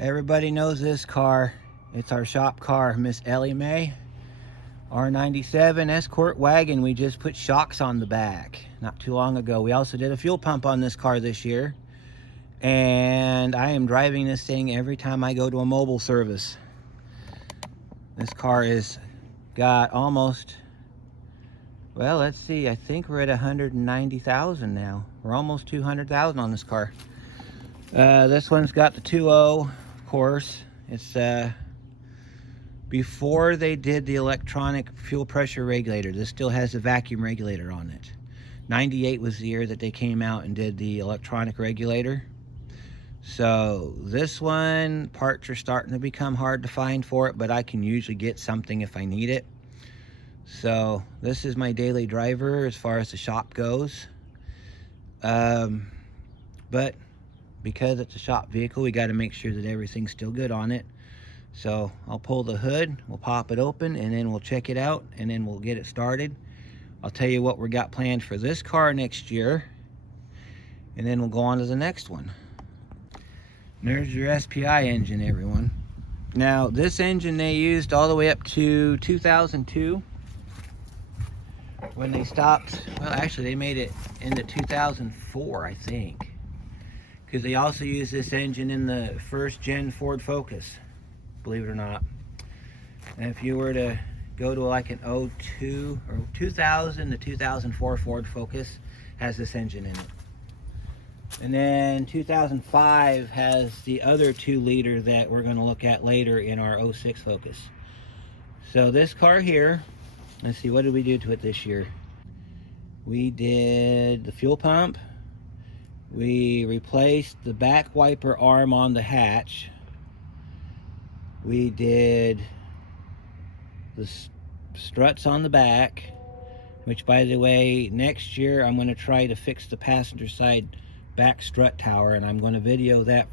Everybody knows this car. It's our shop car, Miss Ellie Mae. R97 Escort wagon. We just put shocks on the back not too long ago. We also did a fuel pump on this car this year. And I am driving this thing every time I go to a mobile service. This car is got almost, well, let's see, I think we're at 190,000 now. We're almost 200,000 on this car. This one's got the 2.0, of course. It's before they did the electronic fuel pressure regulator. This still has a vacuum regulator on it. 98 was the year that they came out and did the electronic regulator. So this one, parts are starting to become hard to find for it, but I can usually get something if I need it. So this is my daily driver as far as the shop goes. But because it's a shop vehicle, we got to make sure that everything's still good on it. So I'll pull the hood, we'll pop it open, and then we'll check it out, and then we'll get it started. I'll tell you what we got planned for this car next year, and then we'll go on to the next one. There's your SPI engine, everyone. Now, this engine they used all the way up to 2002 when they stopped. Well, actually, they made it into 2004, I think, because they also used this engine in the first gen Ford Focus, believe it or not. And if you were to go to like an 02 or 2000 to 2004 Ford Focus, has this engine in it. And then 2005 has the other 2-liter that we're going to look at later in our 06 Focus. So this car here, let's see, what did we do to it this year? We did the fuel pump. We replaced the back wiper arm on the hatch. We did the struts on the back, which, by the way, next year I'm going to try to fix the passenger side back strut tower, and I'm going to video that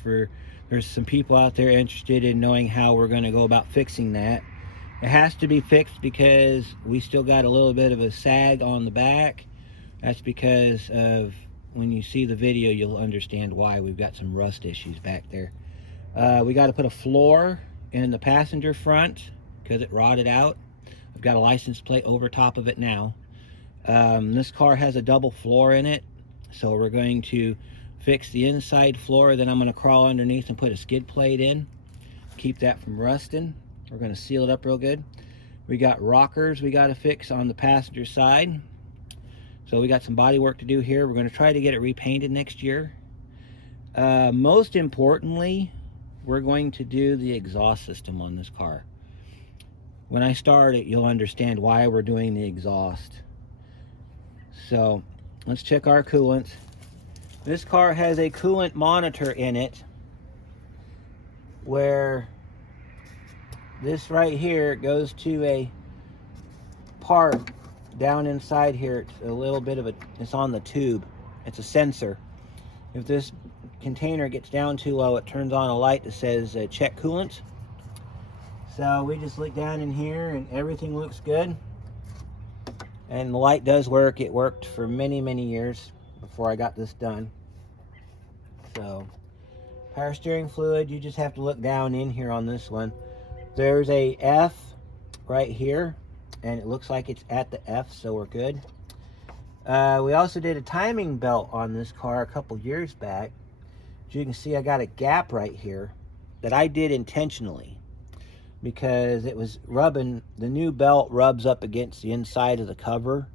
there's some people out there interested in knowing how we're going to go about fixing that. It has to be fixed because we still got a little bit of a sag on the back. That's because of, when you see the video, you'll understand why. We've got some rust issues back there. We got to put a floor in the passenger front because it rotted out. I've got a license plate over top of it now. This car has a double floor in it, so we're going to fix the inside floor. Then I'm going to crawl underneath and put a skid plate in, keep that from rusting. We're going to seal it up real good. We got rockers we got to fix on the passenger side, so we got some body work to do here. We're going to try to get it repainted next year. Most importantly, we're going to do the exhaust system on this car. When I start it, you'll understand why we're doing the exhaust. So let's check our coolant. This car has a coolant monitor in it, where this right here goes to a part down inside here. It's a little bit of it's on the tube. It's a sensor. If this container gets down too low, it turns on a light that says check coolant. So we just look down in here and everything looks good. And the light does work. It worked for many, many years before I got this done. So power steering fluid, you just have to look down in here on this one. There's a F right here, and it looks like it's at the F, so we're good. We also did a timing belt on this car a couple years back. As you can see, I got a gap right here that I did intentionally because it was rubbing. The new belt rubs up against the inside of the cover.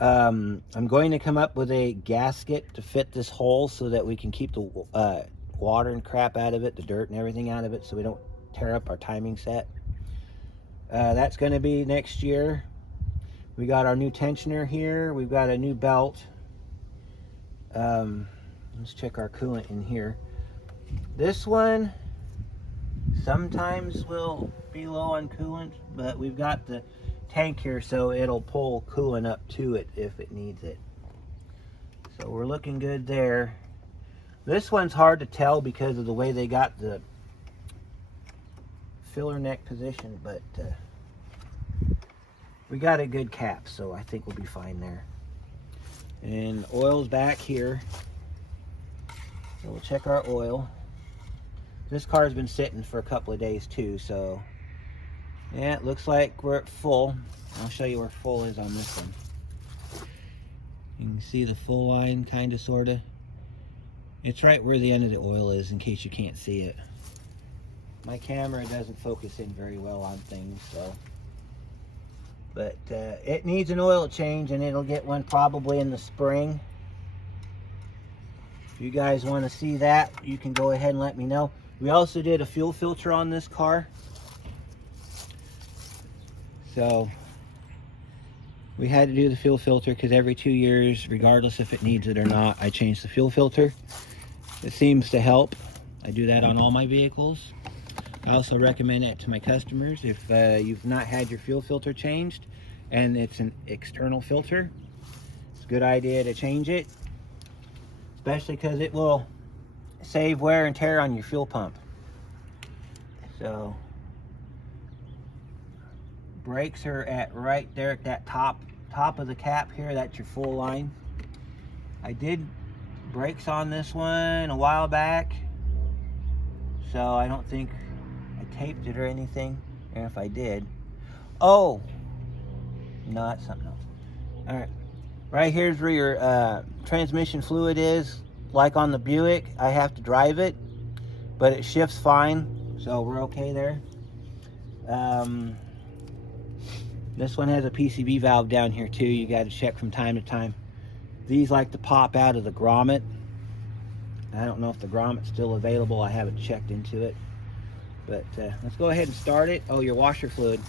I'm going to come up with a gasket to fit this hole so that we can keep the water and crap out of it, the dirt and everything out of it, so we don't tear up our timing set. That's going to be next year. We got our new tensioner here. We've got a new belt. Let's check our coolant in here. This one sometimes will be low on coolant, but we've got the tank here, so it'll pull coolant up to it if it needs it. So we're looking good there. This one's hard to tell because of the way they got the filler neck position, but we got a good cap, so I think we'll be fine there. And oil's back here, so we'll check our oil. This car's been sitting for a couple of days too, so yeah, it looks like we're at full. I'll show you where full is on this one. You can see the full line, kind of, sort of. It's right where the end of the oil is, in case you can't see it. My camera doesn't focus in very well on things, so. But it needs an oil change, and it'll get one probably in the spring. If you guys want to see that, you can go ahead and let me know. We also did a fuel filter on this car. So we had to do the fuel filter because every 2 years, regardless if it needs it or not, I change the fuel filter. It seems to help. I do that on all my vehicles. I also recommend it to my customers. If you've not had your fuel filter changed and it's an external filter, it's a good idea to change it, especially because it will save wear and tear on your fuel pump. So brakes are at right there at that top of the cap here. That's your full line. I did brakes on this one a while back, so I don't think I taped it or anything, and if I did, oh no, that's something else. All right, right here's where your transmission fluid is. Like on the Buick, I have to drive it, but it shifts fine, so we're okay there. This one has a PCV valve down here too. You got to check from time to time. These like to pop out of the grommet. I don't know if the grommet's still available. I haven't checked into it. But let's go ahead and start it. Oh, your washer fluid.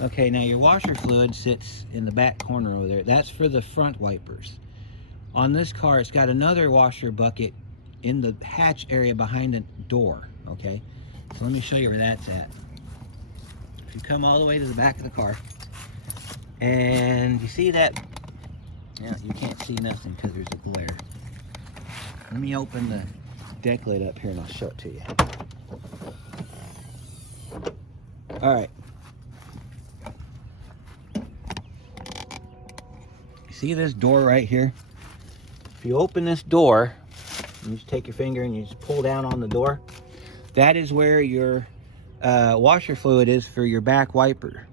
Okay, now your washer fluid sits in the back corner over there. That's for the front wipers. On this car, it's got another washer bucket in the hatch area behind the door. Okay, so let me show you where that's at. If you come all the way to the back of the car, and you see that, yeah, you can't see nothing because there's a glare. Let me open the deck lid up here and I'll show it to you. All right. You see this door right here? If you open this door, you just take your finger and you just pull down on the door. That is where your washer fluid is for your back wiper.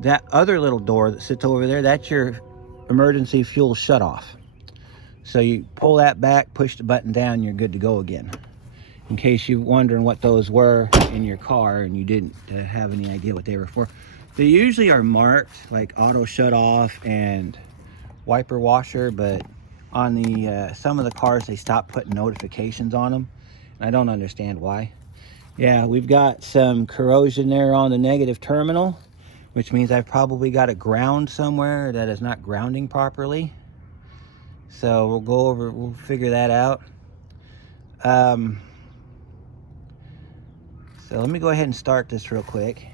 That other little door that sits over there, that's your emergency fuel shutoff. So you pull that back, push the button down, you're good to go again. In case you're wondering what those were in your car and you didn't have any idea what they were for. They usually are marked like auto shut off and wiper washer, but on the some of the cars they stopped putting notifications on them. And I don't understand why. Yeah, we've got some corrosion there on the negative terminal, which means I've probably got a ground somewhere that is not grounding properly. So we'll figure that out. So let me go ahead and start this real quick.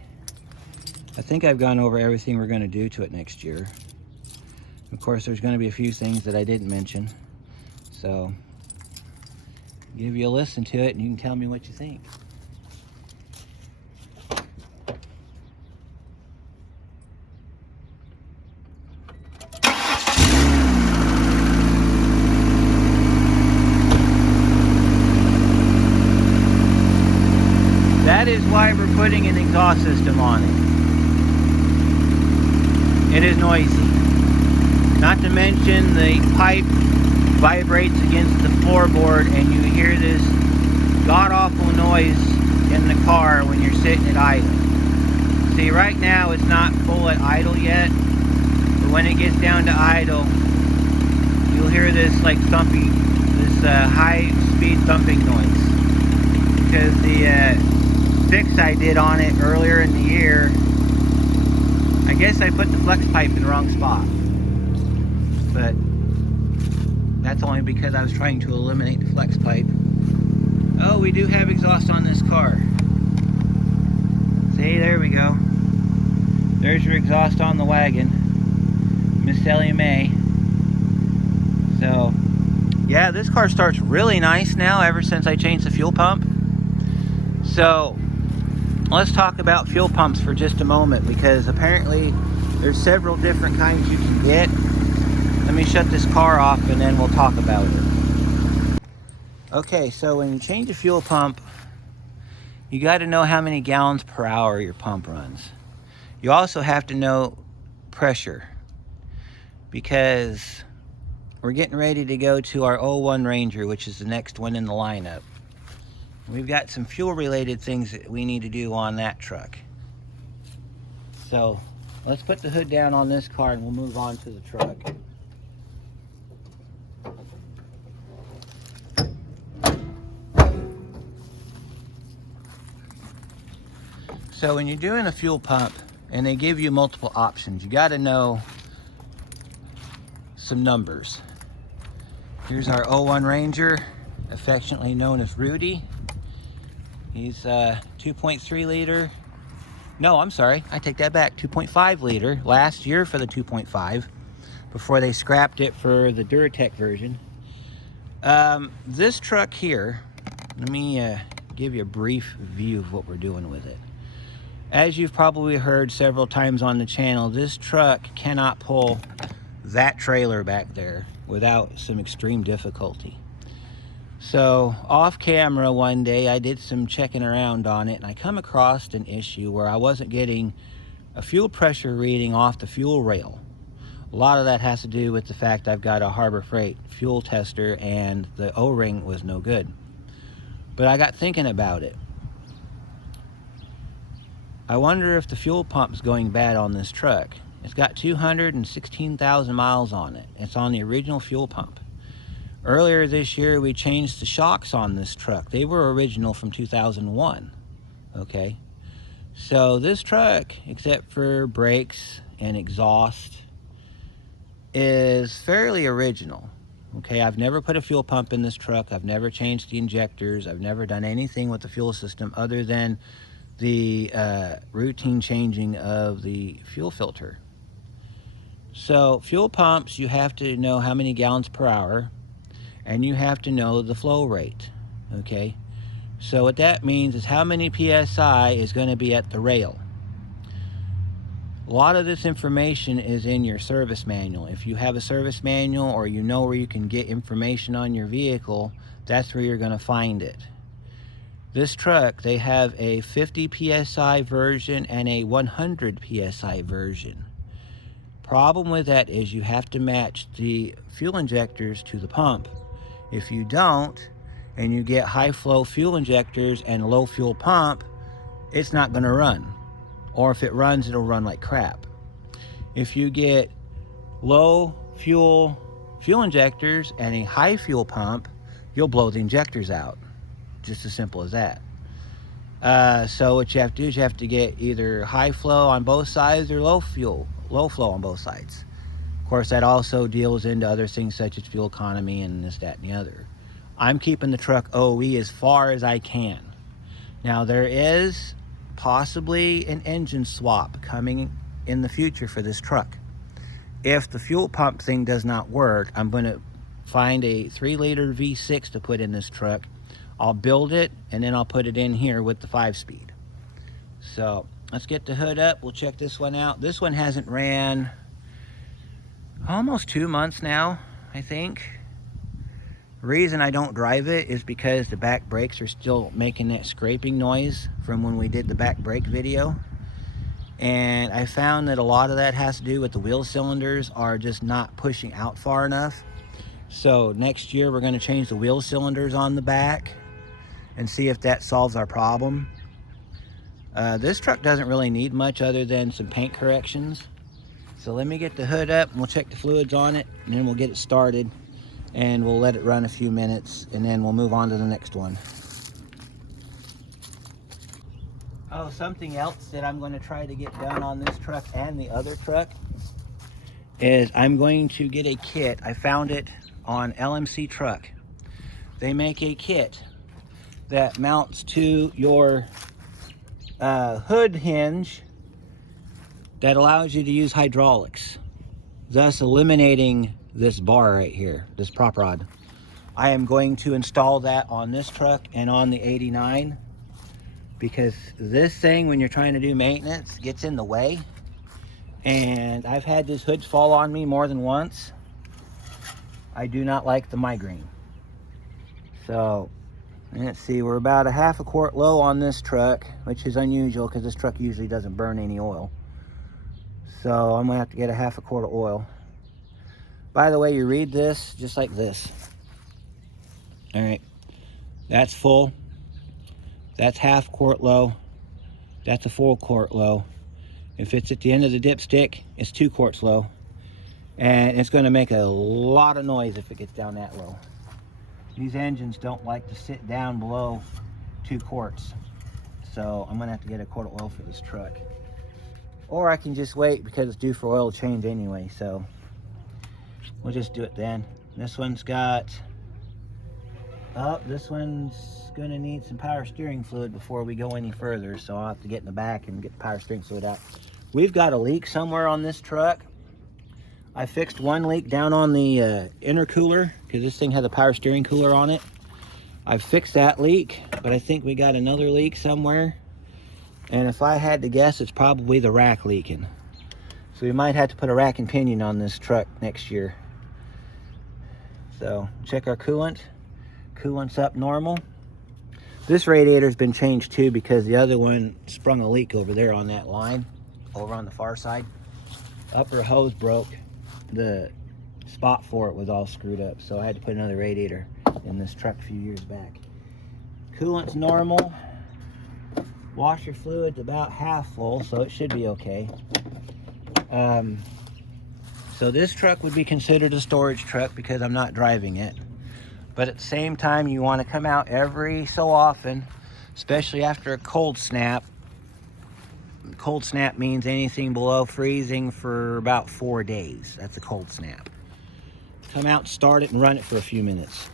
I think I've gone over everything we're going to do to it next year. Of course, there's going to be a few things that I didn't mention. So give you a listen to it and you can tell me what you think. That is why we're putting an exhaust system on it. It is noisy. Not to mention the pipe vibrates against the floorboard and you hear this god-awful noise in the car when you're sitting at idle. See, right now it's not full at idle yet, but when it gets down to idle, you'll hear this like thumping, this high-speed thumping noise. Because the fix I did on it earlier in the year, I guess I put the flex pipe in the wrong spot. But that's only because I was trying to eliminate the flex pipe. Oh, we do have exhaust on this car. See, there we go. There's your exhaust on the wagon. Miss Ellie Mae. So, yeah, this car starts really nice now ever since I changed the fuel pump. So, let's talk about fuel pumps for just a moment, because apparently there's several different kinds you can get. Let me shut this car off and then we'll talk about it. Okay, so when you change a fuel pump, you got to know how many gallons per hour your pump runs. You also have to know pressure, because we're getting ready to go to our '01 Ranger, which is the next one in the lineup. We've got some fuel related things that we need to do on that truck. So let's put the hood down on this car and we'll move on to the truck. So when you're doing a fuel pump and they give you multiple options, you got to know some numbers. Here's our '01 Ranger, affectionately known as Rudy. He's 2.3 liter. No, I'm sorry, I take that back. 2.5 liter last year for the 2.5 before they scrapped it for the Duratec version. This truck here, let me give you a brief view of what we're doing with it. As you've probably heard several times on the channel, this truck cannot pull that trailer back there without some extreme difficulty. So off camera one day I did some checking around on it and I come across an issue where I wasn't getting a fuel pressure reading off the fuel rail. A lot of that has to do with the fact I've got a Harbor Freight fuel tester and the O-ring was no good. But I got thinking about it. I wonder if the fuel pump's going bad on this truck. It's got 216,000 miles on it. It's on the original fuel pump. Earlier this year, we changed the shocks on this truck. They were original from 2001, okay? So this truck, except for brakes and exhaust, is fairly original, okay? I've never put a fuel pump in this truck. I've never changed the injectors. I've never done anything with the fuel system other than the routine changing of the fuel filter. So fuel pumps, you have to know how many gallons per hour, and you have to know the flow rate, okay? So what that means is how many PSI is going to be at the rail. A lot of this information is in your service manual. If you have a service manual or you know where you can get information on your vehicle, that's where you're going to find it. This truck, they have a 50 PSI version and a 100 PSI version. Problem with that is you have to match the fuel injectors to the pump. If you don't, and you get high flow fuel injectors and low fuel pump, it's not going to run. Or if it runs, it'll run like crap. If you get low fuel injectors and a high fuel pump, you'll blow the injectors out. Just as simple as that. So what you have to do is you have to get either high flow on both sides or low flow on both sides. Of course, that also deals into other things such as fuel economy and this, that, and the other. I'm keeping the truck OE as far as I can. Now, there is possibly an engine swap coming in the future for this truck. If the fuel pump thing does not work, I'm going to find a 3-liter V6 to put in this truck. I'll build it, and then I'll put it in here with the 5-speed. So let's get the hood up. We'll check this one out. This one hasn't ran almost 2 months now, I think. The reason I don't drive it is because the back brakes are still making that scraping noise from when we did the back brake video. And I found that a lot of that has to do with the wheel cylinders are just not pushing out far enough. So next year we're going to change the wheel cylinders on the back and see if that solves our problem. This truck doesn't really need much other than some paint corrections. So let me get the hood up and we'll check the fluids on it, and then we'll get it started and we'll let it run a few minutes, and then we'll move on to the next one. Oh, something else that I'm going to try to get done on this truck and the other truck is I'm going to get a kit. I found it on LMC Truck. They make a kit that mounts to your hood hinge that allows you to use hydraulics, thus eliminating this bar right here, this prop rod. I am going to install that on this truck and on the 89, because this thing, when you're trying to do maintenance, gets in the way. And I've had this hood fall on me more than once. I do not like the migraine. So let's see, we're about a half a quart low on this truck, which is unusual because this truck usually doesn't burn any oil. So I'm gonna have to get a half a quart of oil. By the way, you read this just like this. All right, that's full. That's half quart low. That's a full quart low. If it's at the end of the dipstick, it's 2 quarts low. And it's gonna make a lot of noise if it gets down that low. These engines don't like to sit down below 2 quarts. So I'm gonna have to get a quart of oil for this truck. Or I can just wait because it's due for oil change anyway, so we'll just do it then. This one's got, this one's gonna need some power steering fluid before we go any further, so I'll have to get in the back and get the power steering fluid out. We've got a leak somewhere on this truck. I fixed one leak down on the intercooler because this thing has a power steering cooler on it. I fixed that leak, but I think we got another leak somewhere. And if I had to guess, it's probably the rack leaking. So we might have to put a rack and pinion on this truck next year. So check our coolant. Coolant's up normal. This radiator's been changed too because the other one sprung a leak over there on that line, over on the far side. Upper hose broke. The spot for it was all screwed up, so I had to put another radiator in this truck a few years back. Coolant's normal. Washer fluid's about half full, so it should be okay. So this truck would be considered a storage truck because I'm not driving it. But at the same time, you want to come out every so often, especially after a cold snap. Cold snap means anything below freezing for about 4 days. That's a cold snap. Come out, start it, and run it for a few minutes.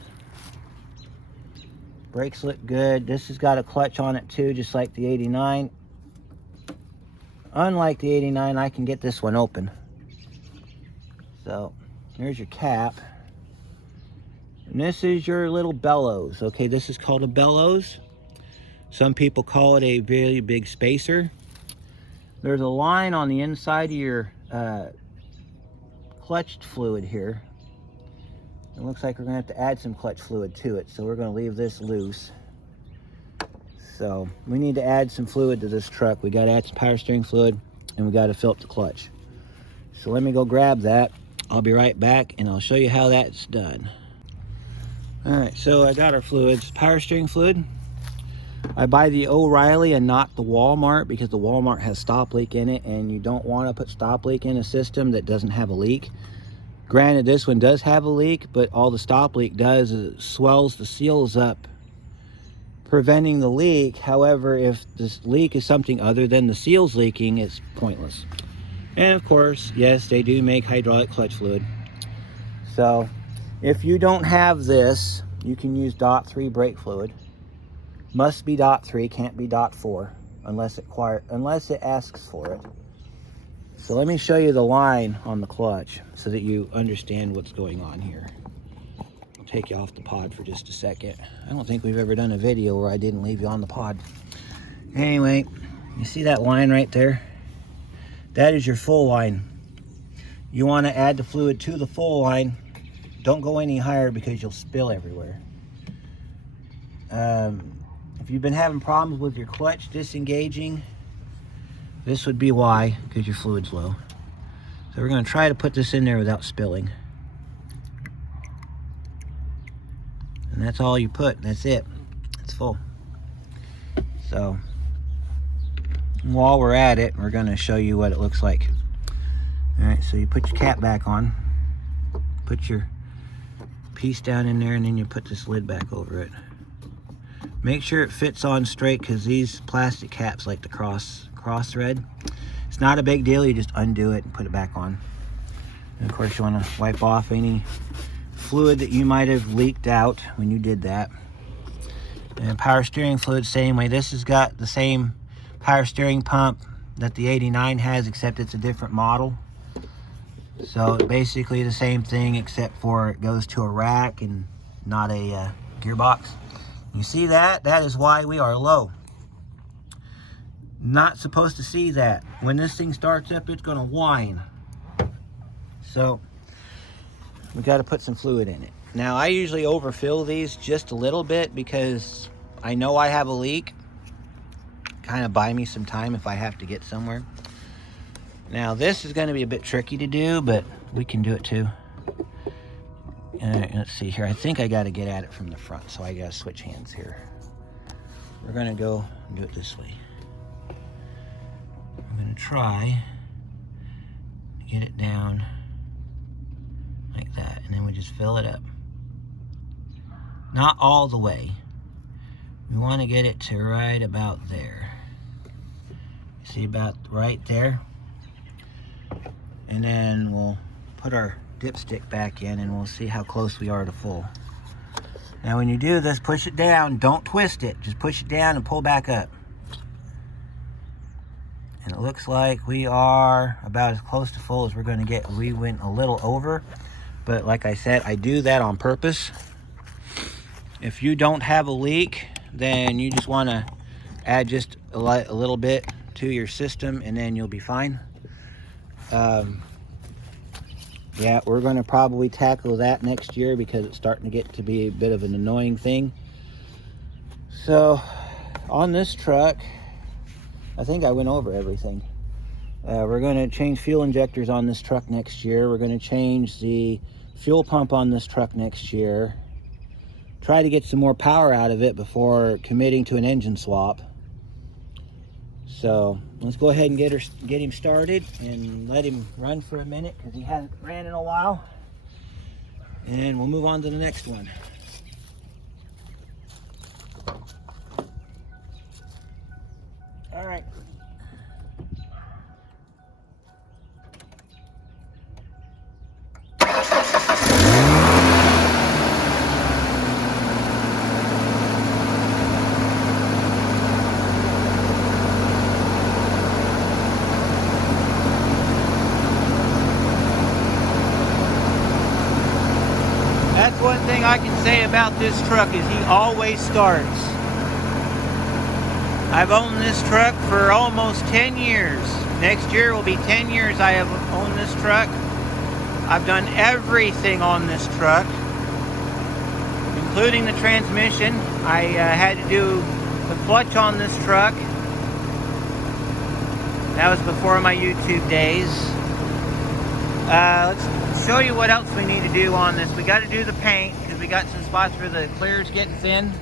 Brakes look good. This has got a clutch on it too, just like the 89. Unlike the 89, I can get this one open. So here's your cap. And this is your little bellows. Okay, this is called a bellows. Some people call it a really big spacer. There's a line on the inside of your clutch fluid here. It looks like we're gonna have to add some clutch fluid to it, so we're gonna leave this loose. So we need to add some fluid to this truck. We gotta add some power steering fluid, and we gotta fill up the clutch. So let me go grab that. I'll be right back, and I'll show you how that's done. All right, so I got our fluids. Power steering fluid. I buy the O'Reilly and not the Walmart because the Walmart has stop leak in it, and you don't want to put stop leak in a system that doesn't have a leak. Granted, this one does have a leak, but all the stop leak does is it swells the seals up, preventing the leak. However, if this leak is something other than the seals leaking, it's pointless. And of course, yes, they do make hydraulic clutch fluid. So if you don't have this, you can use .3 brake fluid. Must be .3, can't be .4 unless it asks for it. So let me show you the line on the clutch so that you understand what's going on here. I'll take you off the pod for just a second. I don't think we've ever done a video where I didn't leave you on the pod. Anyway, you see that line right there? That is your full line. You want to add the fluid to the full line. Don't go any higher because you'll spill everywhere. If you've been having problems with your clutch disengaging, this would be why, because your fluid's low. So we're going to try to put this in there without spilling. And that's all you put. That's it. It's full. So while we're at it, we're going to show you what it looks like. All right, so you put your cap back on. Put your piece down in there, and then you put this lid back over it. Make sure it fits on straight because these plastic caps like to cross thread. It's not a big deal. You just undo it and put it back on. And of course, you want to wipe off any fluid that you might have leaked out when you did that. And power steering fluid, same way. This has got the same power steering pump that the 89 has, except it's a different model. So basically the same thing, except for it goes to a rack and not a gearbox. You see that? That is why we are low. Not supposed to see that. When this thing starts up, it's going to whine. So we got to put some fluid in it. Now I usually overfill these just a little bit because I know I have a leak. Kind of buy me some time if I have to get somewhere. Now this is going to be a bit tricky to do, but we can do it too. Let's see here. I think I got to get at it from the front, so I got to switch hands here. We're going to go and do it this way. I'm going to try to get it down like that, and then we just fill it up. Not all the way. We want to get it to right about there. See, about right there? And then we'll put our dipstick back in and we'll see how close we are to full. Now when you do this, push it down, don't twist it, just push it down and pull back up. And it looks like we are about as close to full as we're going to get. We went a little over, but like I said, I do that on purpose. If you don't have a leak, then you just want to add just a little bit to your system and then you'll be fine. Yeah, we're going to probably tackle that next year because it's starting to get to be a bit of an annoying thing. So, on this truck, I think I went over everything. We're going to change fuel injectors on this truck next year. We're going to change the fuel pump on this truck next year. Try to get some more power out of it before committing to an engine swap. So let's go ahead and get him started and let him run for a minute because he hasn't ran in a while. And we'll move on to the next one. All right. That's one thing I can say about this truck is he always starts. I've owned this truck for almost 10 years. Next year will be 10 years I have owned this truck. I've done everything on this truck, including the transmission. I had to do the clutch on this truck. That was before my YouTube days. Let's show you what else we need to do on this. We got to do the paint because we got some spots where the clear is getting thin.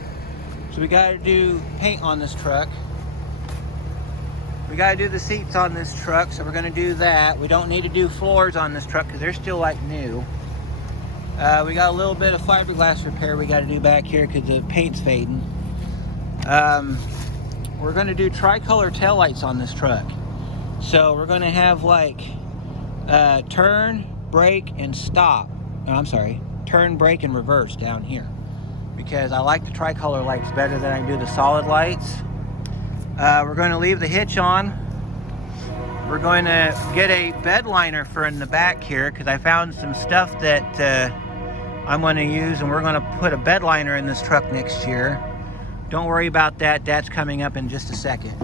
So we got to do paint on this truck. We got to do the seats on this truck, so we're going to do that. We don't need to do floors on this truck because they're still like new. We got a little bit of fiberglass repair we got to do back here because the paint's fading. We're going to do tricolor taillights on this truck. So we're going to have like turn, brake, and stop. No, I'm sorry, turn, brake, and reverse down here. Because I like the tricolor lights better than I do the solid lights. We're going to leave the hitch on. We're going to get a bed liner for in the back here because I found some stuff that I'm going to use, and we're going to put a bed liner in this truck next year. Don't worry about that. That's coming up in just a second.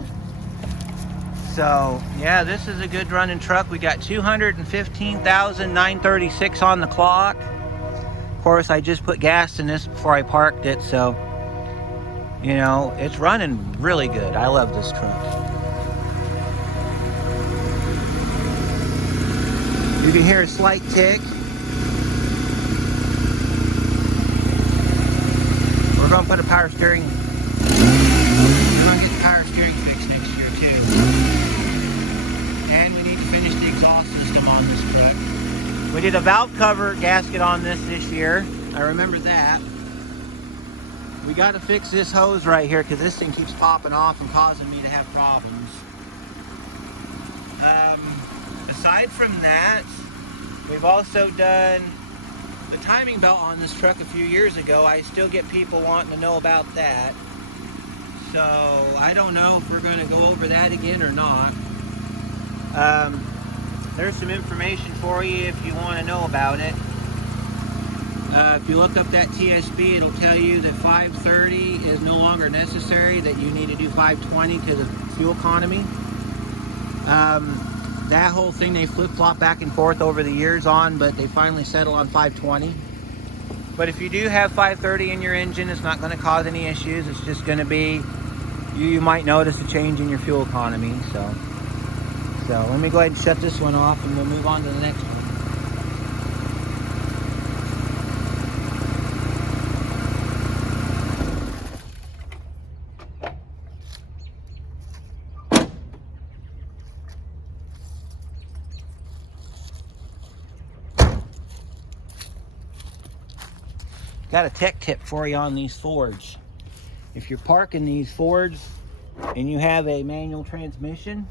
So, yeah, this is a good running truck. We got 215,936 on the clock. Of course, I just put gas in this before I parked it, so, you know, it's running really good. I love this truck. You can hear a slight tick. We're going to put a power steering. We're going to get the power steering fixed next year, too. And we need to finish the exhaust system on this truck. We did a valve cover gasket on this year. I remember that. We got to fix this hose right here because this thing keeps popping off and causing me to have problems. Aside from that, we've also done the timing belt on this truck a few years ago. I still get people wanting to know about that. So I don't know if we're going to go over that again or not. There's some information for you if you want to know about it. If you look up that TSB, it'll tell you that 530 is no longer necessary, that you need to do 520 because of fuel economy. That whole thing they flip-flop back and forth over the years on, but they finally settle on 520. But if you do have 530 in your engine, it's not going to cause any issues. It's just going to be, you might notice a change in your fuel economy. So let me go ahead and shut this one off and we'll move on to the next one. Got a tech tip for you on these Fords. If you're parking these Fords and you have a manual transmission,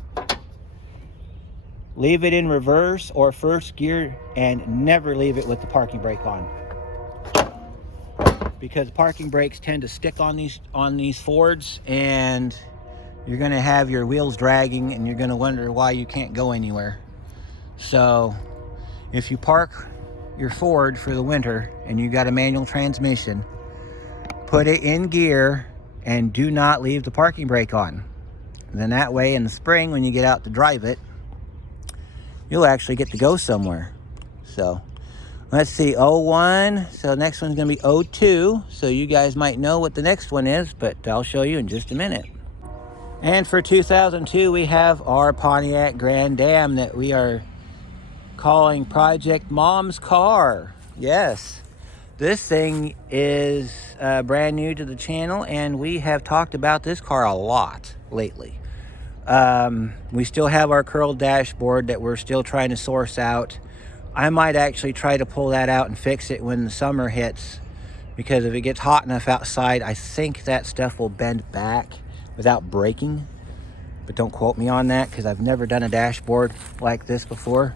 leave it in reverse or first gear and never leave it with the parking brake on. Because parking brakes tend to stick on these Fords and you're going to have your wheels dragging and you're going to wonder why you can't go anywhere. So if you park your Ford for the winter and you got a manual transmission, put it in gear and do not leave the parking brake on. And then that way in the spring when you get out to drive it, you'll actually get to go somewhere. So let's see, 01, so next one's gonna be 02, so you guys might know what the next one is, but I'll show you in just a minute. And for 2002 we have our Pontiac Grand Am that we are calling Project Mom's Car. Yes, this thing is brand new to the channel and we have talked about this car a lot lately. We still have our curled dashboard that we're still trying to source out. I might actually try to pull that out and fix it when the summer hits, because if it gets hot enough outside, I think that stuff will bend back without breaking. But don't quote me on that because I've never done a dashboard like this before.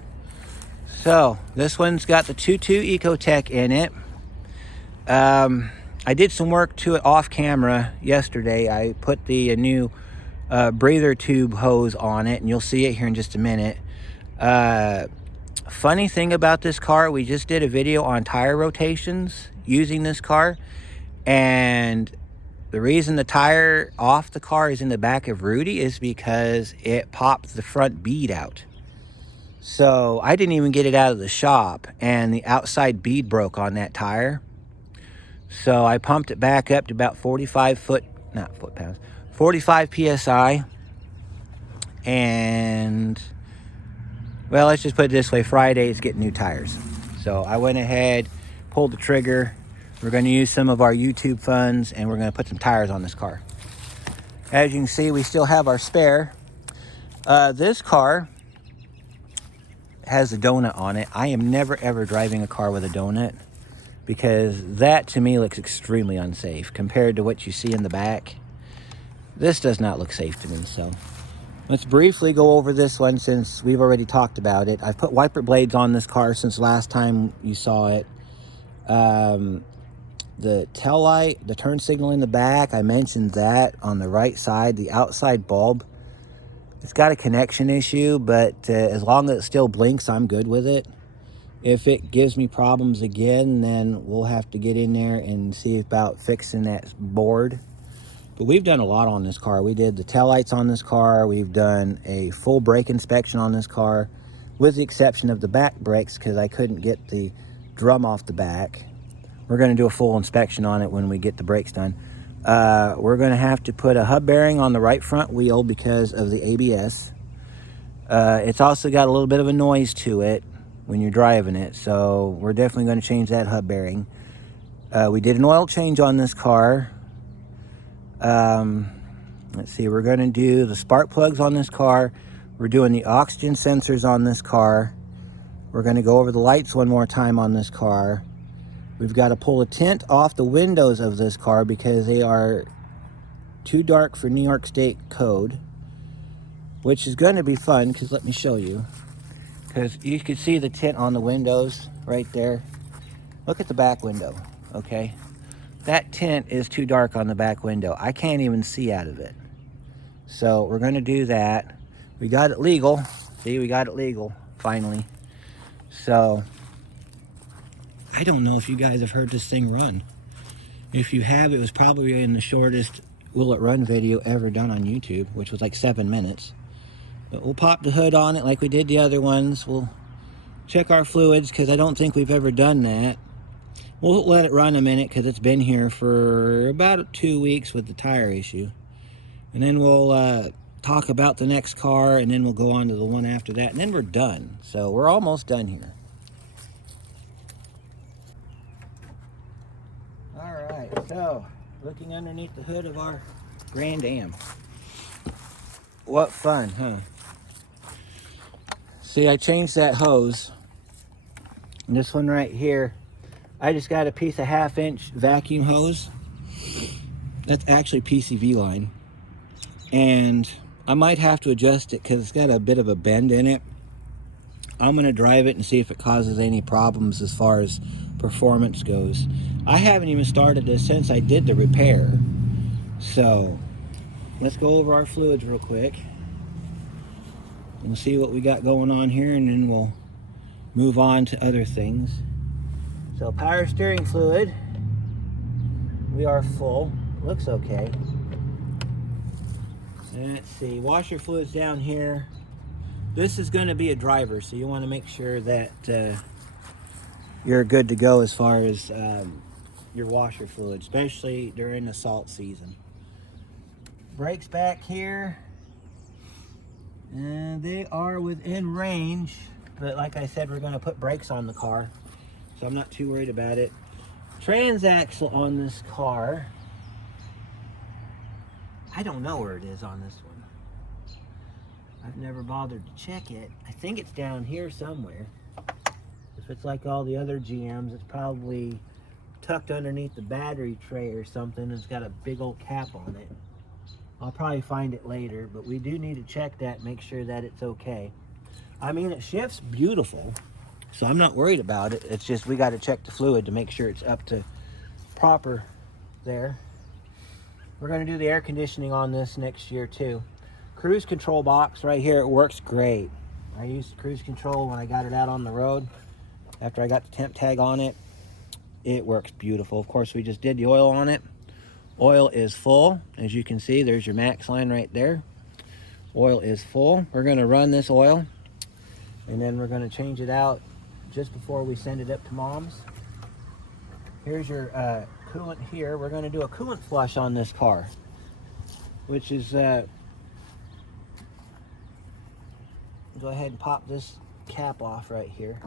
So this one's got the 2.2 Ecotech in it. I did some work to it off camera yesterday. I put the new breather tube hose on it and you'll see it here in just a minute. Funny thing about this car, we just did a video on tire rotations using this car, and the reason the tire off the car is in the back of Rudy is because it popped the front bead out. So I didn't even get it out of the shop and the outside bead broke on that tire. So I pumped it back up to about 45 PSI. And well, let's just put it this way, Friday is getting new tires. So I went ahead, pulled the trigger. We're going to use some of our YouTube funds and we're going to put some tires on this car. As you can see, we still have our spare. This car has a donut on it. I am never ever driving a car with a donut because that to me looks extremely unsafe compared to what you see in the back. This does not look safe to me. So let's briefly go over this one since we've already talked about it. I've put wiper blades on this car since last time you saw it. The tail light, the turn signal in the back, I mentioned that on the right side. The outside bulb, it's got a connection issue, but as long as it still blinks, I'm good with it. If it gives me problems again, then we'll have to get in there and see about fixing that board. But we've done a lot on this car. We did the taillights on this car. We've done a full brake inspection on this car, with the exception of the back brakes because I couldn't get the drum off the back. We're going to do a full inspection on it when we get the brakes done. We're going to have to put a hub bearing on the right front wheel because of the ABS. It's also got a little bit of a noise to it when you're driving it, so we're definitely going to change that hub bearing. We did an oil change on this car. Let's see, we're going to do the spark plugs on this car. We're doing the oxygen sensors on this car. We're going to go over the lights one more time on this car. We've got to pull a tint off the windows of this car because they are too dark for New York State code, which is going to be fun because let me show you. Because you can see the tint on the windows right there. Look at the back window, okay? That tint is too dark on the back window. I can't even see out of it. So we're going to do that. We got it legal. See, we got it legal, finally. So I don't know if you guys have heard this thing run. If you have, it was probably in the shortest Will It Run video ever done on YouTube, which was like 7 minutes. But we'll pop the hood on it like we did the other ones. We'll check our fluids because I don't think we've ever done that. We'll let it run a minute because it's been here for about 2 weeks with the tire issue. And then we'll talk about the next car, and then we'll go on to the one after that, and then we're done. So we're almost done here. All right, so looking underneath the hood of our Grand Am. What fun, huh? See, I changed that hose. And this one right here, I just got a piece of 1/2-inch vacuum hose. That's actually PCV line. And I might have to adjust it because it's got a bit of a bend in it. I'm going to drive it and see if it causes any problems as far as performance goes. I haven't even started this since I did the repair. So let's go over our fluids real quick and see what we got going on here, and then we'll move on to other things. So power steering fluid, we are full. Looks okay. Let's see, washer fluids down here. This is going to be a driver, so you want to make sure that you're good to go as far as your washer fluid, especially during the salt season. Brakes back here, and they are within range, but like I said, we're going to put brakes on the car, so I'm not too worried about it. Transaxle on this car, I don't know where it is on this one. I've never bothered to check it. I think it's down here somewhere. If it's like all the other GMs, it's probably tucked underneath the battery tray or something. It's got a big old cap on it. I'll probably find it later, but we do need to check that, make sure that it's okay. I mean, it shifts beautiful, so I'm not worried about it. It's just we got to check the fluid to make sure it's up to proper there. We're going to do the air conditioning on this next year too. Cruise control box right here, it works great. I used cruise control when I got it out on the road. After I got the temp tag on it, it works beautiful. Of course, we just did the oil on it. Oil is full. As you can see, there's your max line right there. Oil is full. We're going to run this oil, and then we're going to change it out just before we send it up to Mom's. Here's your coolant here. We're going to do a coolant flush on this car, which is go ahead and pop this cap off right here.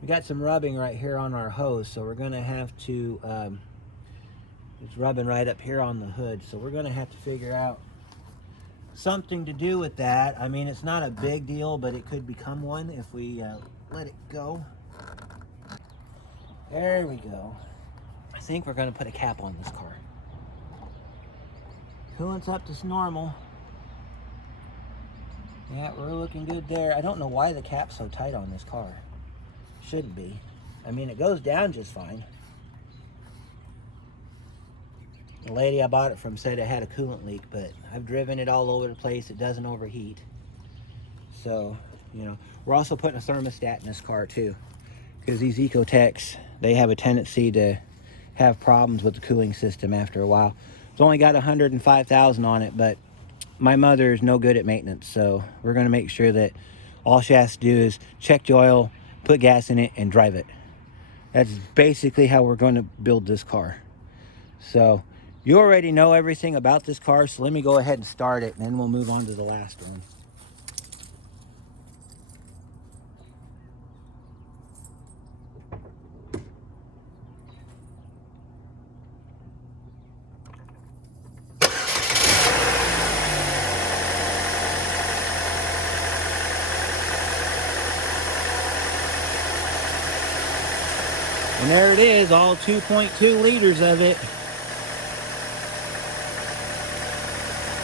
We got some rubbing right here on our hose, so we're going to have to it's rubbing right up here on the hood, so we're going to have to figure out something to do with that. I mean, it's not a big deal, but it could become one if we let it go. There we go. I think we're going to put a cap on this car. Coolant's up to normal. Yeah, we're looking good there. I don't know why the cap's so tight on this car. Shouldn't be. I mean, it goes down just fine. The lady I bought it from said it had a coolant leak, but I've driven it all over the place. It doesn't overheat. So, you know, we're also putting a thermostat in this car too, because these Ecotechs, they have a tendency to have problems with the cooling system after a while. It's only got 105,000 on it, but my mother is no good at maintenance, so we're going to make sure that all she has to do is check the oil, put gas in it, and drive it. That's basically how we're going to build this car. So you already know everything about this car, so let me go ahead and start it, and then we'll move on to the last one. And there it is, all 2.2 liters of it.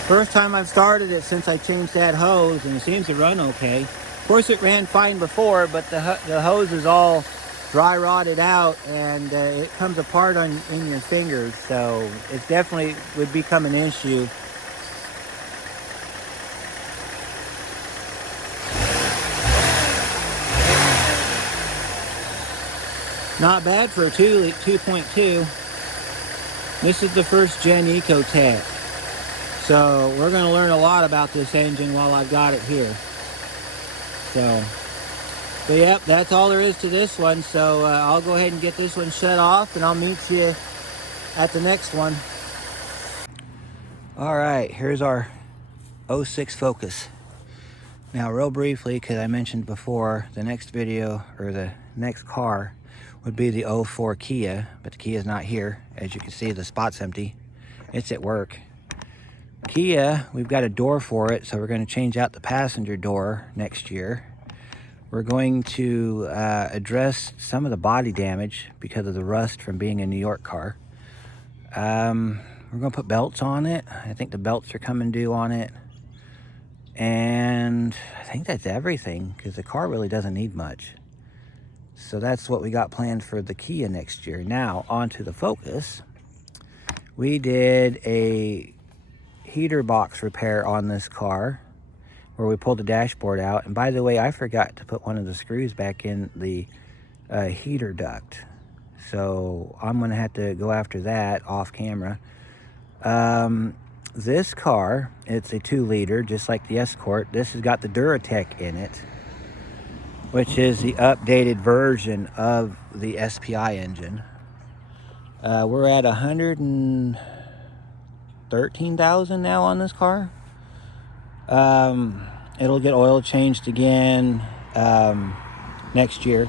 First time I've started it since I changed that hose, and it seems to run okay. Of course, it ran fine before, but the hose is all dry rotted out, and it comes apart in your fingers, so it definitely would become an issue. Not bad for a 2.2. This is the first gen Ecotech. So we're going to learn a lot about this engine while I've got it here. So But yep, that's all there is to this one. So I'll go ahead and get this one shut off, and I'll meet you at the next one. All right, here's our 06 Focus. Now, real briefly, because I mentioned before, the next video, or the next car, would be the 04 Kia, but the Kia is not here. As you can see, the spot's empty. It's at work. Kia, we've got a door for it, so we're going to change out the passenger door next year. We're going to address some of the body damage because of the rust from being a New York car. We're going to put belts on it. I think the belts are coming due on it. And I think that's everything, because the car really doesn't need much. So that's what we got planned for the Kia next year. Now, on to the Focus. We did a heater box repair on this car, where we pulled the dashboard out. And by the way, I forgot to put one of the screws back in the heater duct. So I'm going to have to go after that off camera. This car, it's a 2-liter, just like the Escort. This has got the Duratec in it, which is the updated version of the SPI engine. We're at 113,000 now on this car. It'll get oil changed again next year.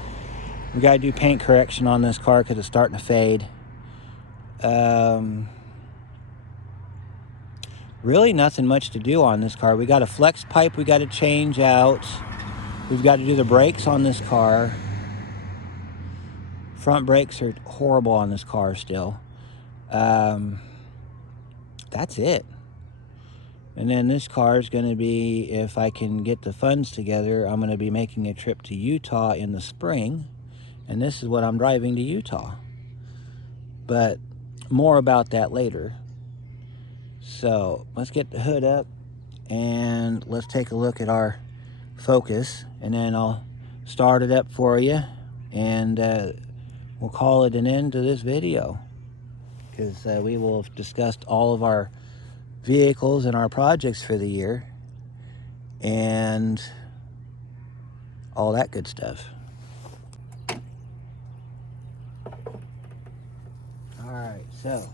We got to do paint correction on this car because it's starting to fade. Really nothing much to do on this car. We got a flex pipe we got to change out. We've got to do the brakes on this car. Front brakes are horrible on this car still. That's it. And then this car is going to be, if I can get the funds together, I'm going to be making a trip to Utah in the spring. And this is what I'm driving to Utah. But more about that later. So let's get the hood up and let's take a look at our Focus, and then I'll start it up for you, and we'll call it an end to this video, because we will have discussed all of our vehicles and our projects for the year and all that good stuff. All right, so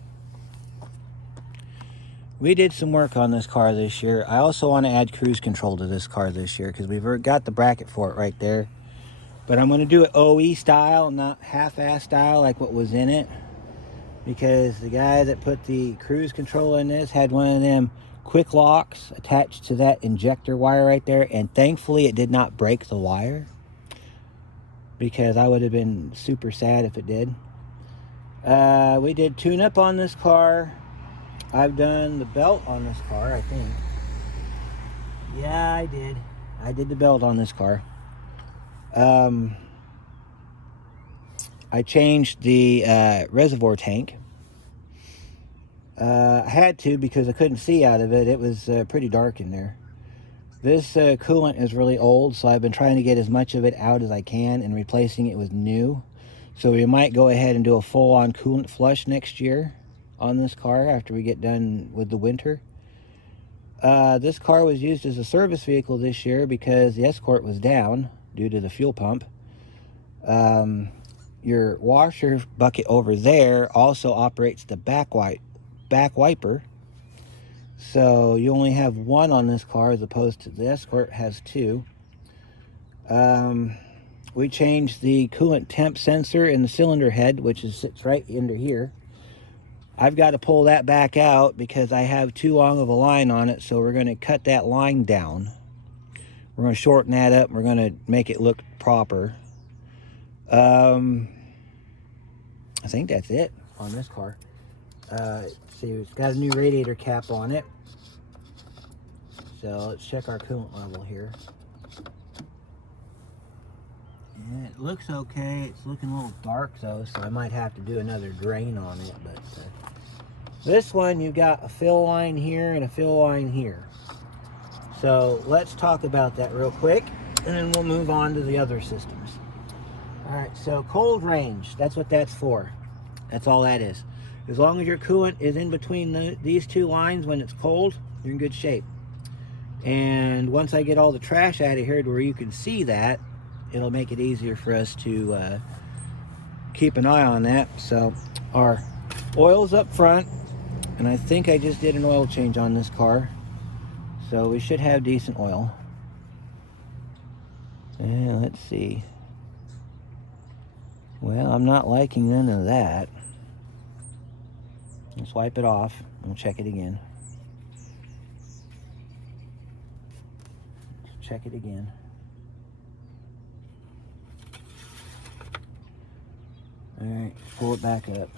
we did some work on this car this year. I also want to add cruise control to this car this year, because we've got the bracket for it right there. But I'm going to do it OE style, not half-ass style like what was in it. Because the guy that put the cruise control in this had one of them quick locks attached to that injector wire right there. And thankfully it did not break the wire, because I would have been super sad if it did. We did tune up on this car. I've done the belt on this car, I think. Yeah, I did. I did the belt on this car. I changed the reservoir tank. I had to, because I couldn't see out of it. It was pretty dark in there. This coolant is really old, so I've been trying to get as much of it out as I can and replacing it with new. So we might go ahead and do a full-on coolant flush next year on this car after we get done with the winter. This car was used as a service vehicle this year because the Escort was down due to the fuel pump. Your washer bucket over there also operates the back wiper. So you only have one on this car, as opposed to the Escort has two. We changed the coolant temp sensor in the cylinder head, which sits right under here. I've got to pull that back out because I have too long of a line on it, so we're going to cut that line down. We're going to shorten that up, and we're going to make it look proper. I think that's it on this car. See, it's got a new radiator cap on it. So let's check our coolant level here. And it looks okay. It's looking a little dark though, so I might have to do another drain on it. But this one, you got a fill line here and a fill line here. So let's talk about that real quick, and then we'll move on to the other systems. All right, so cold range, that's what that's for. That's all that is. As long as your coolant is in between these two lines when it's cold, you're in good shape. And once I get all the trash out of here to where you can see that, it'll make it easier for us to keep an eye on that. So our oil's up front, and I think I just did an oil change on this car, so we should have decent oil. And let's see. Well, I'm not liking none of that. Let's wipe it off and we'll check it again. Check it again. Alright, pull it back up.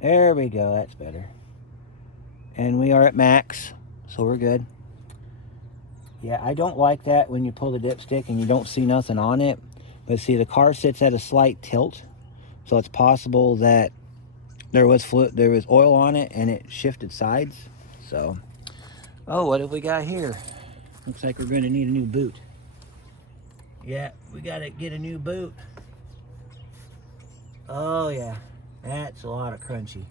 There we go, that's better. And we are at max, so we're good. Yeah, I don't like that when you pull the dipstick and you don't see nothing on it. But see, the car sits at a slight tilt, so it's possible that there was oil on it and it shifted sides. So, oh, what have we got here? Looks like we're going to need a new boot. Yeah, we got to get a new boot. Oh yeah, that's a lot of crunchy.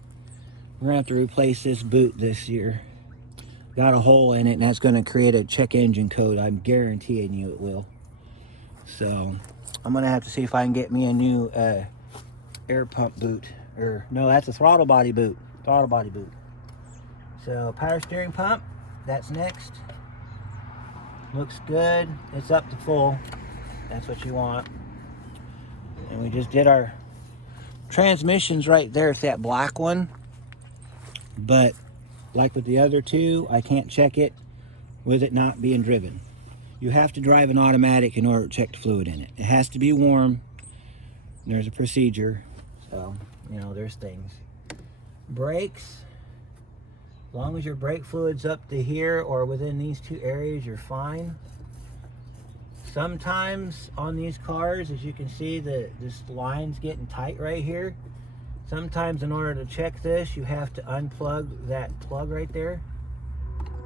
We're going to have to replace this boot this year. Got a hole in it, and that's going to create a check engine code. I'm guaranteeing you it will. So I'm going to have to see if I can get me a new air pump boot. Or no, that's a throttle body boot. Throttle body boot. So power steering pump, that's next. Looks good. It's up to full. That's what you want. And we just did our transmissions right there. It's that black one. But like with the other two, I can't check it with it not being driven. You have to drive an automatic in order to check the fluid in it. It has to be warm. There's a procedure. So, you know, there's things. Brakes. As long as your brake fluid's up to here or within these two areas, you're fine. Sometimes on these cars, as you can see, this line's getting tight right here. Sometimes in order to check this, you have to unplug that plug right there.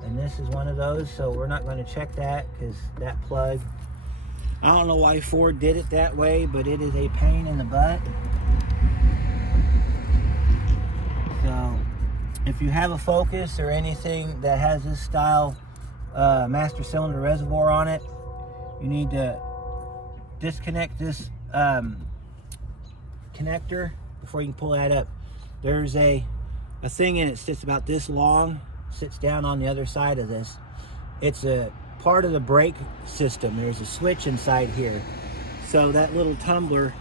And this is one of those, so we're not going to check that because that plug, I don't know why Ford did it that way, but it is a pain in the butt. So if you have a Focus or anything that has this style master cylinder reservoir on it, you need to disconnect this connector before you can pull that up. There's a thing in it sits about this long, sits down on the other side of this. It's a part of the brake system. There's a switch inside here. So that little tumbler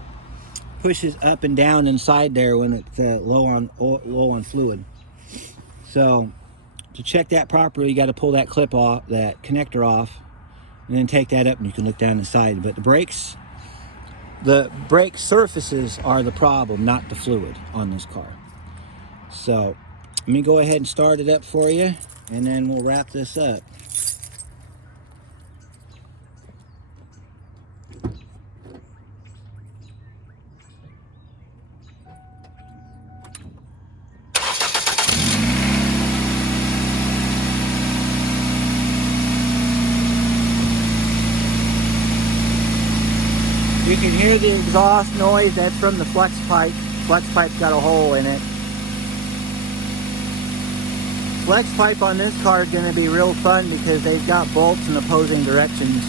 pushes up and down inside there when it's low on fluid. So to check that properly, you got to pull that clip off, that connector off, and then take that up and you can look down inside. But the brake surfaces are the problem, not the fluid on this car. So let me go ahead and start it up for you, and then we'll wrap this up. You can hear the exhaust noise. That's from the flex pipe. Flex pipe's got a hole in it. Flex pipe on this car is going to be real fun because they've got bolts in opposing directions.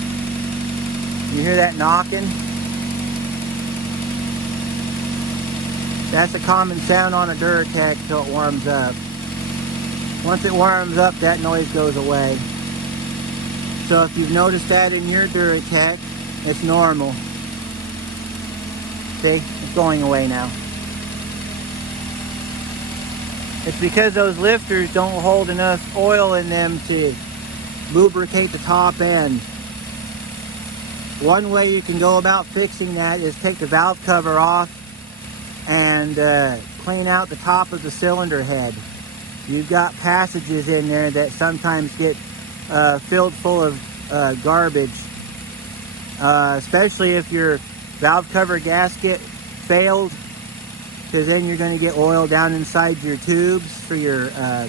You hear that knocking? That's a common sound on a Duratec till it warms up. Once it warms up, that noise goes away. So if you've noticed that in your Duratec, it's normal. See, it's going away now. It's because those lifters don't hold enough oil in them to lubricate the top end. One way you can go about fixing that is take the valve cover off and clean out the top of the cylinder head. You've got passages in there that sometimes get filled full of garbage, especially if your valve cover gasket failed, because then you're going to get oil down inside your tubes for your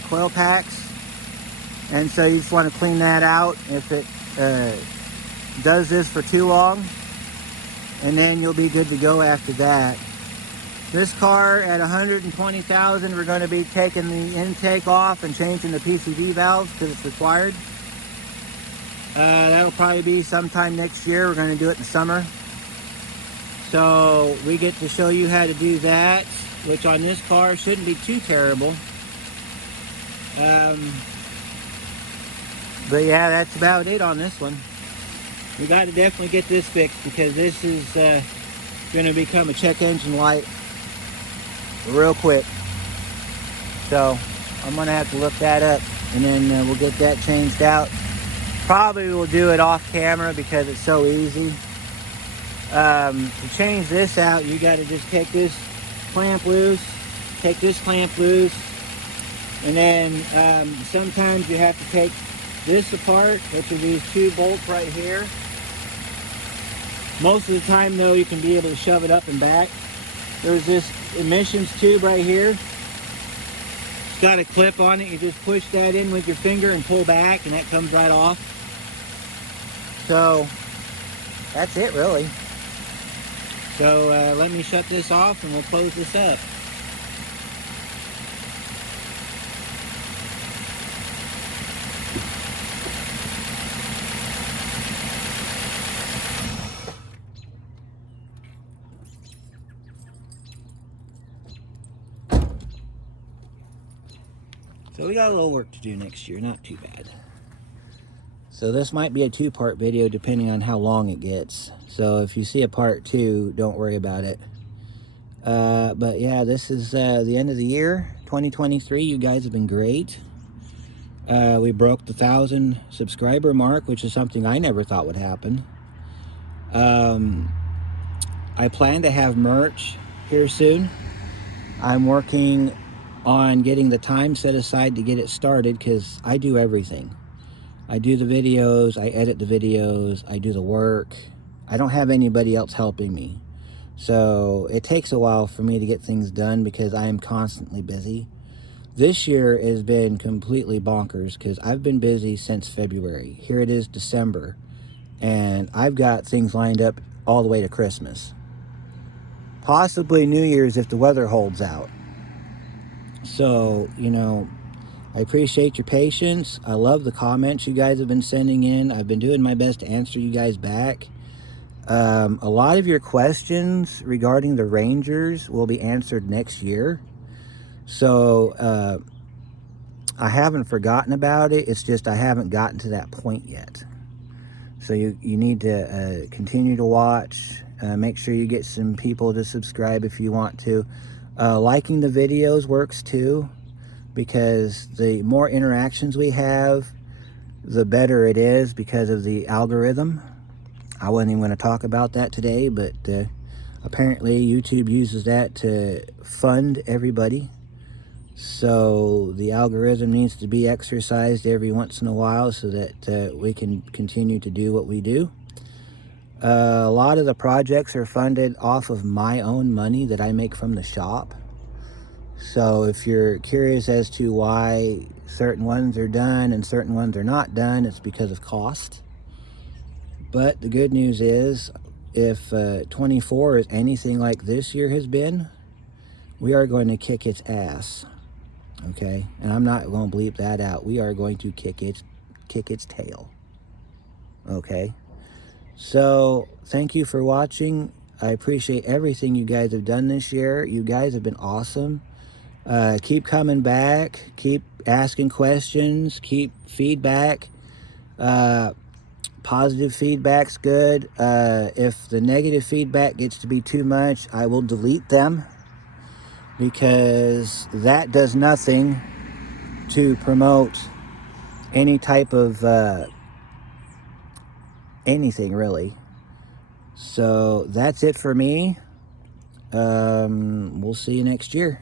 coil packs. And so you just want to clean that out if it does this for too long, and then you'll be good to go after that. This car at 120,000, we're going to be taking the intake off and changing the PCV valves because it's required. That'll probably be sometime next year. We're going to do it in the summer. So we get to show you how to do that, which on this car shouldn't be too terrible. But yeah, that's about it on this one. We got to definitely get this fixed because this is going to become a check engine light real quick. So I'm going to have to look that up, and then we'll get that changed out. Probably we'll do it off camera because it's so easy. To change this out, you got to just take this clamp loose, take this clamp loose, and then sometimes you have to take this apart, which are these two bolts right here. Most of the time though, you can be able to shove it up and back. There's this emissions tube right here. It's got a clip on it. You just push that in with your finger and pull back, and that comes right off. So that's it really. So let me shut this off and we'll close this up. So we got a little work to do next year, not too bad. So this might be a two-part video depending on how long it gets. So if you see a part 2, don't worry about it. But yeah, this is the end of the year, 2023. You guys have been great. We broke the 1,000 subscriber mark, which is something I never thought would happen. I plan to have merch here soon. I'm working on getting the time set aside to get it started because I do everything. I do the videos, I edit the videos, I do the work. I don't have anybody else helping me. So it takes a while for me to get things done because I am constantly busy. This year has been completely bonkers because I've been busy since February. Here it is December, and I've got things lined up all the way to Christmas. Possibly New Year's if the weather holds out. So, you know, I appreciate your patience. I love the comments you guys have been sending in. I've been doing my best to answer you guys back. A lot of your questions regarding the Rangers will be answered next year. So, I haven't forgotten about it. It's just I haven't gotten to that point yet. So you need to continue to watch. Make sure you get some people to subscribe if you want to. Liking the videos works too, because the more interactions we have, the better it is because of the algorithm. I wasn't even going to talk about that today, but apparently YouTube uses that to fund everybody. So the algorithm needs to be exercised every once in a while so that we can continue to do what we do. A lot of the projects are funded off of my own money that I make from the shop. So if you're curious as to why certain ones are done and certain ones are not done, it's because of cost. But the good news is, if 24 is anything like this year has been, we are going to kick its ass. Okay? And I'm not going to bleep that out. We are going to kick its tail. Okay? So, thank you for watching. I appreciate everything you guys have done this year. You guys have been awesome. Keep coming back. Keep asking questions. Keep feedback. Positive feedback's good. If the negative feedback gets to be too much, I will delete them, because that does nothing to promote any type of anything really. So that's it for me. We'll see you next year.